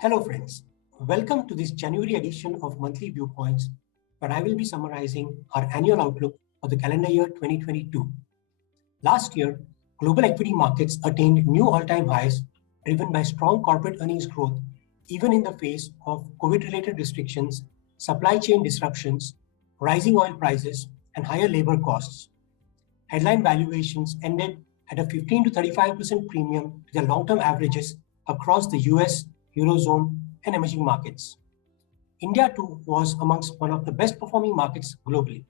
Hello friends, welcome to this January edition of Monthly Viewpoints, where I will be summarizing our annual outlook for the calendar year 2022. Last year, global equity markets attained new all-time highs driven by strong corporate earnings growth, even in the face of COVID-related restrictions, supply chain disruptions, rising oil prices, and higher labor costs. Headline valuations ended at a 15 to 35% premium to their long-term averages across the US, Eurozone, and emerging markets. India too was amongst one of the best performing markets globally.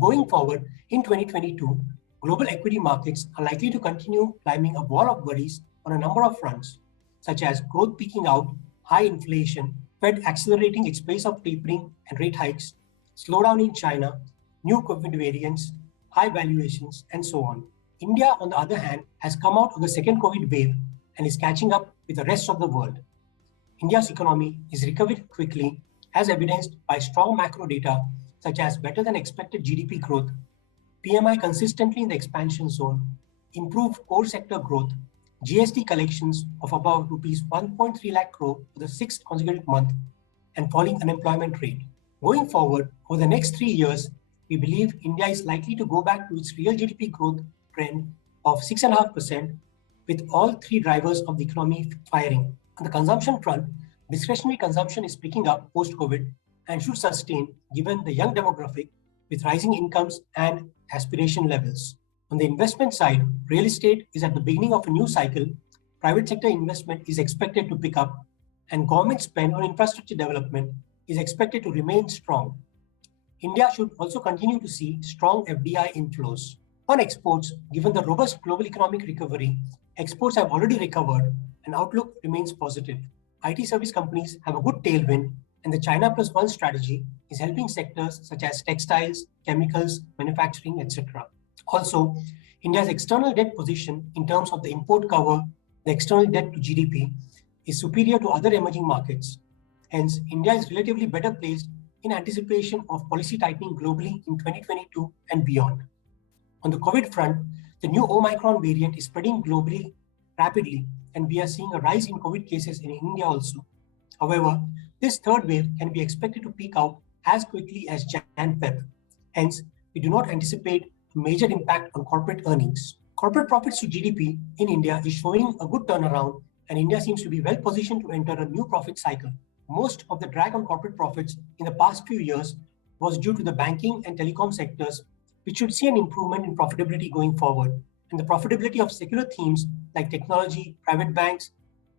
Going forward in 2022, global equity markets are likely to continue climbing a wall of worries on a number of fronts, such as growth peaking out, high inflation, Fed accelerating its pace of tapering and rate hikes, slowdown in China, new COVID variants, high valuations, and so on. India, on the other hand, has come out of the second COVID wave and is catching up with the rest of the world. India's economy is recovering quickly, as evidenced by strong macro data such as better than expected GDP growth, PMI consistently in the expansion zone, improved core sector growth, GST collections of above rupees 1.3 lakh crore for the sixth consecutive month, and falling unemployment rate. Going forward, over the next 3 years, we believe India is likely to go back to its real GDP growth trend of 6.5%, with all three drivers of the economy firing. On the consumption front, discretionary consumption is picking up post-COVID and should sustain given the young demographic with rising incomes and aspiration levels. On the investment side, real estate is at the beginning of a new cycle, private sector investment is expected to pick up, and government spend on infrastructure development is expected to remain strong. India should also continue to see strong FDI inflows. On exports, given the robust global economic recovery, exports have already recovered and outlook remains positive. IT service companies have a good tailwind, and the China Plus One strategy is helping sectors such as textiles, chemicals, manufacturing, etc. Also, India's external debt position in terms of the import cover, the external debt to GDP, is superior to other emerging markets. Hence, India is relatively better placed in anticipation of policy tightening globally in 2022 and beyond. On the COVID front, the new Omicron variant is spreading globally rapidly, and we are seeing a rise in COVID cases in India also. However, this third wave can be expected to peak out as quickly as Jan-Feb. Hence, we do not anticipate a major impact on corporate earnings. Corporate profits to GDP in India is showing a good turnaround, and India seems to be well positioned to enter a new profit cycle. Most of the drag on corporate profits in the past few years was due to the banking and telecom sectors, which should see an improvement in profitability going forward. And the profitability of secular themes like technology, private banks,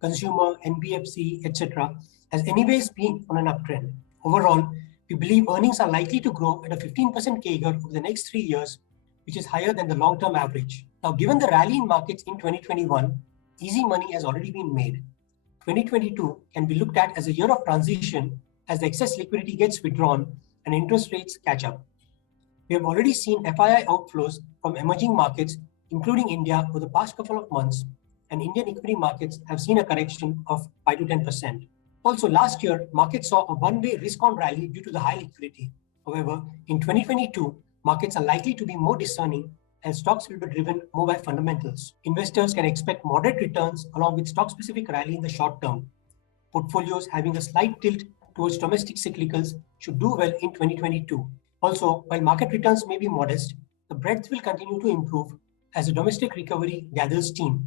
consumer, NBFC, etc. has anyways been on an uptrend. Overall, we believe earnings are likely to grow at a 15% CAGR over the next 3 years, which is higher than the long-term average. Now, given the rally in markets in 2021, easy money has already been made. 2022 can be looked at as a year of transition as the excess liquidity gets withdrawn and interest rates catch up. We have already seen FII outflows from emerging markets, including India, over the past couple of months, and Indian equity markets have seen a correction of 5 to 10%. Also, last year, markets saw a one-way risk-on rally due to the high liquidity. However, in 2022, markets are likely to be more discerning and stocks will be driven more by fundamentals. Investors can expect moderate returns along with stock-specific rally in the short term. Portfolios having a slight tilt towards domestic cyclicals should do well in 2022. Also, while market returns may be modest, the breadth will continue to improve as the domestic recovery gathers steam,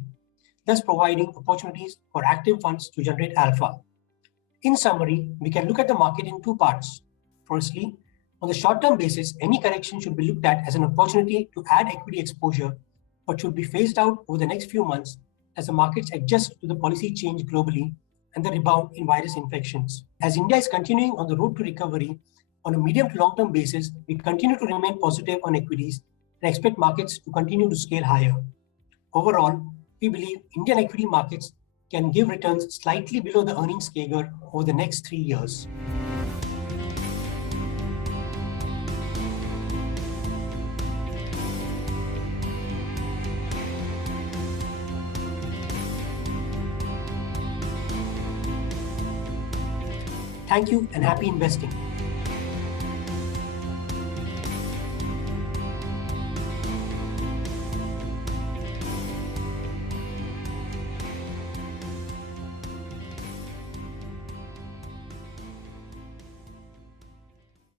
thus providing opportunities for active funds to generate alpha. In summary, we can look at the market in two parts. Firstly, on the short-term basis, any correction should be looked at as an opportunity to add equity exposure, but should be phased out over the next few months as the markets adjust to the policy change globally and the rebound in virus infections. As India is continuing on the road to recovery, on a medium to long-term basis, we continue to remain positive on equities and expect markets to continue to scale higher. Overall, we believe Indian equity markets can give returns slightly below the earnings CAGR over the next 3 years. Thank you and happy investing.